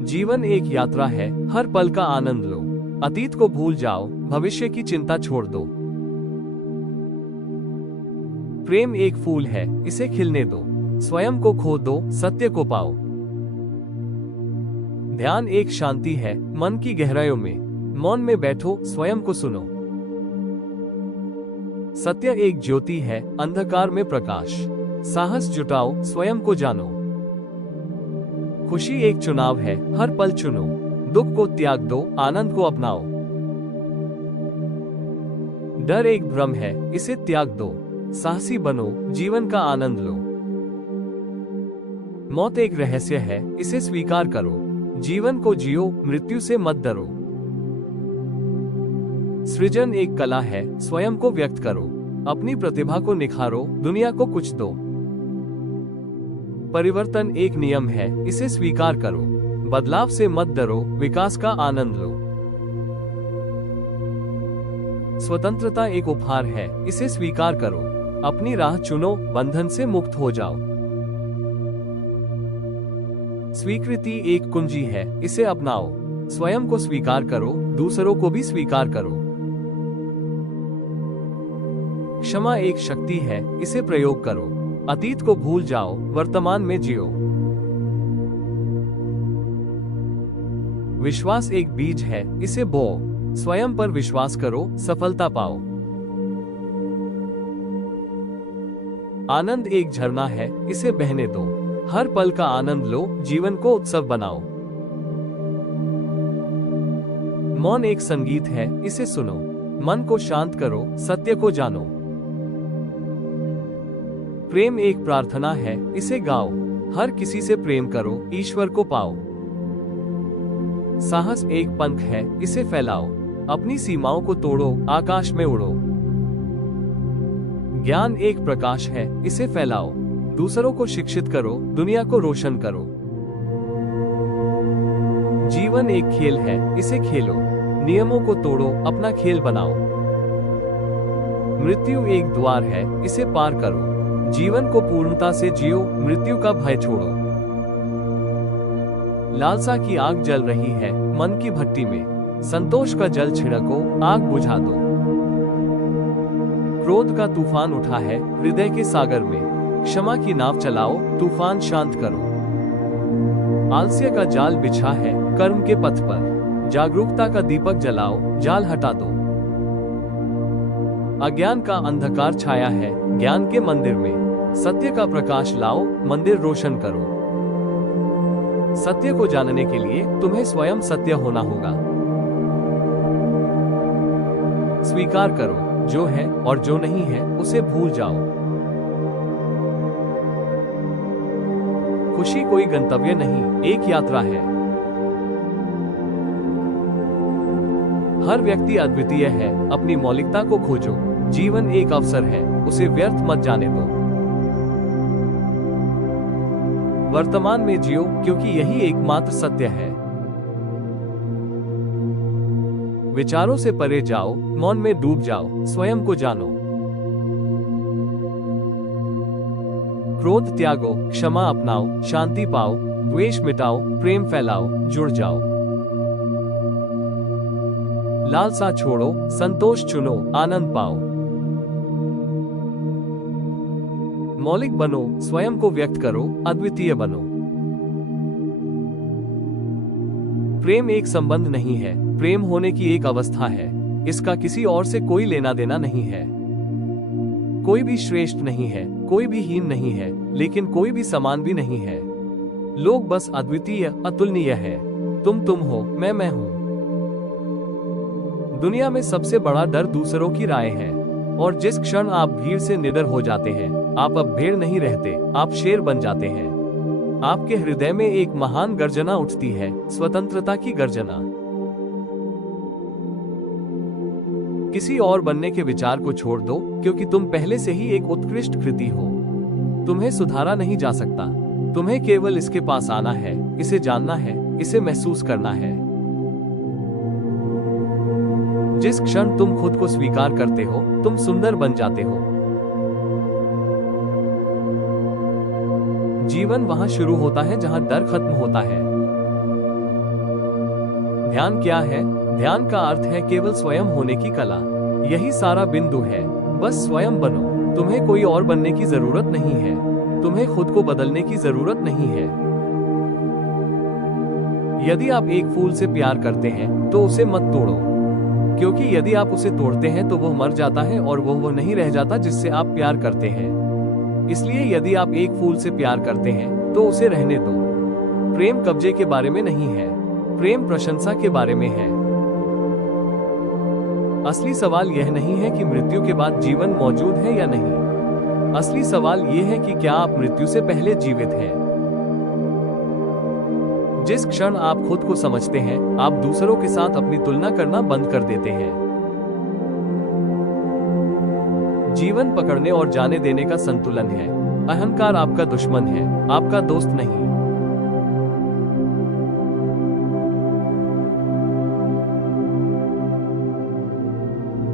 जीवन एक यात्रा है, हर पल का आनंद लो। अतीत को भूल जाओ, भविष्य की चिंता छोड़ दो। प्रेम एक फूल है, इसे खिलने दो। स्वयं को खो दो, सत्य को पाओ। ध्यान एक शांति है, मन की गहराइयों में। मौन में बैठो, स्वयं को सुनो। सत्य एक ज्योति है, अंधकार में प्रकाश। साहस जुटाओ, स्वयं को जानो। खुशी एक चुनाव है, हर पल चुनो। दुख को त्याग दो, आनंद को अपनाओ। डर एक भ्रम है, इसे त्याग दो। साहसी बनो, जीवन का आनंद लो। मौत एक रहस्य है, इसे स्वीकार करो। जीवन को जियो, मृत्यु से मत डरो। सृजन एक कला है, स्वयं को व्यक्त करो। अपनी प्रतिभा को निखारो, दुनिया को कुछ दो। परिवर्तन एक नियम है, इसे स्वीकार करो। बदलाव से मत डरो, विकास का आनंद लो। स्वतंत्रता एक उपहार है, इसे स्वीकार करो। अपनी राह चुनो, बंधन से मुक्त हो जाओ। स्वीकृति एक कुंजी है, इसे अपनाओ। स्वयं को स्वीकार करो, दूसरों को भी स्वीकार करो। क्षमा एक शक्ति है, इसे प्रयोग करो। अतीत को भूल जाओ, वर्तमान में जियो। विश्वास एक बीज है, इसे बोओ। स्वयं पर विश्वास करो, सफलता पाओ। आनंद एक झरना है, इसे बहने दो। हर पल का आनंद लो, जीवन को उत्सव बनाओ। मौन एक संगीत है, इसे सुनो। मन को शांत करो, सत्य को जानो। प्रेम एक प्रार्थना है, इसे गाओ। हर किसी से प्रेम करो, ईश्वर को पाओ। साहस एक पंख है, इसे फैलाओ। अपनी सीमाओं को तोड़ो, आकाश में उड़ो। ज्ञान एक प्रकाश है, इसे फैलाओ। दूसरों को शिक्षित करो, दुनिया को रोशन करो। जीवन एक खेल है, इसे खेलो। नियमों को तोड़ो, अपना खेल बनाओ। मृत्यु एक द्वार है, इसे पार करो। जीवन को पूर्णता से जियो, मृत्यु का भय छोड़ो। लालसा की आग जल रही है, मन की भट्टी में। संतोष का जल छिड़को, आग बुझा दो। क्रोध का तूफान उठा है, हृदय के सागर में। क्षमा की नाव चलाओ, तूफान शांत करो। आलस्य का जाल बिछा है, कर्म के पथ पर। जागरूकता का दीपक जलाओ, जाल हटा दो। अज्ञान का अंधकार छाया है, ज्ञान के मंदिर में। सत्य का प्रकाश लाओ, मंदिर रोशन करो। सत्य को जानने के लिए तुम्हें स्वयं सत्य होना होगा। स्वीकार करो, जो है और जो नहीं है उसे भूल जाओ। खुशी कोई गंतव्य नहीं, एक यात्रा है। हर व्यक्ति अद्वितीय है, अपनी मौलिकता को खोजो। जीवन एक अवसर है, उसे व्यर्थ मत जाने दो। वर्तमान में जियो, क्योंकि यही एकमात्र सत्य है। विचारों से परे जाओ, मौन में डूब जाओ, स्वयं को जानो। क्रोध त्यागो, क्षमा अपनाओ, शांति पाओ। द्वेष मिटाओ, प्रेम फैलाओ, जुड़ जाओ। लालसा छोड़ो, संतोष चुनो, आनंद पाओ। मौलिक बनो, स्वयं को व्यक्त करो, अद्वितीय बनो। प्रेम एक संबंध नहीं है, प्रेम होने की एक अवस्था है। इसका किसी और से कोई लेना देना नहीं है। कोई भी श्रेष्ठ नहीं है, कोई भी हीन नहीं है, लेकिन कोई भी समान भी नहीं है। लोग बस अद्वितीय, अतुलनीय है। तुम हो, मैं हूं। दुनिया में सबसे बड़ा डर दूसरों की राय है। और जिस क्षण आप भीड़ से निडर हो जाते हैं, आप अब भेड़ नहीं रहते, आप शेर बन जाते हैं। आपके हृदय में एक महान गर्जना उठती है, स्वतंत्रता की गर्जना। किसी और बनने के विचार को छोड़ दो, क्योंकि तुम पहले से ही एक उत्कृष्ट कृति हो। तुम्हें सुधारा नहीं जा सकता। तुम्हें केवल इसके पास आना है, इसे जानना है, इसे महसूस करना है। जिस क्षण तुम खुद को स्वीकार करते हो, तुम सुंदर बन जाते हो। जीवन वहां शुरू होता है जहां डर खत्म होता है। ध्यान क्या है? ध्यान का अर्थ है केवल स्वयं होने की कला। यही सारा बिंदु है। बस स्वयं बनो। तुम्हें कोई और बनने की जरूरत नहीं है। तुम्हें खुद को बदलने की जरूरत नहीं है। यदि आप एक फूल से प्यार करते हैं तो उसे मत तोड़ो, क्योंकि यदि आप उसे तोड़ते हैं तो वह मर जाता है और वो नहीं रह जाता जिससे आप प्यार करते हैं। इसलिए यदि आप एक फूल से प्यार करते हैं तो उसे रहने दो। प्रेम कब्जे के बारे में नहीं है, प्रेम प्रशंसा के बारे में है। असली सवाल यह नहीं है कि मृत्यु के बाद जीवन मौजूद है या नहीं। असली सवाल यह है कि क्या आप मृत्यु से पहले जीवित हैं। जिस क्षण आप खुद को समझते हैं, आप दूसरों के साथ अपनी तुलना करना बंद कर देते हैं। जीवन पकड़ने और जाने देने का संतुलन है। अहंकार आपका दुश्मन है, आपका दोस्त नहीं।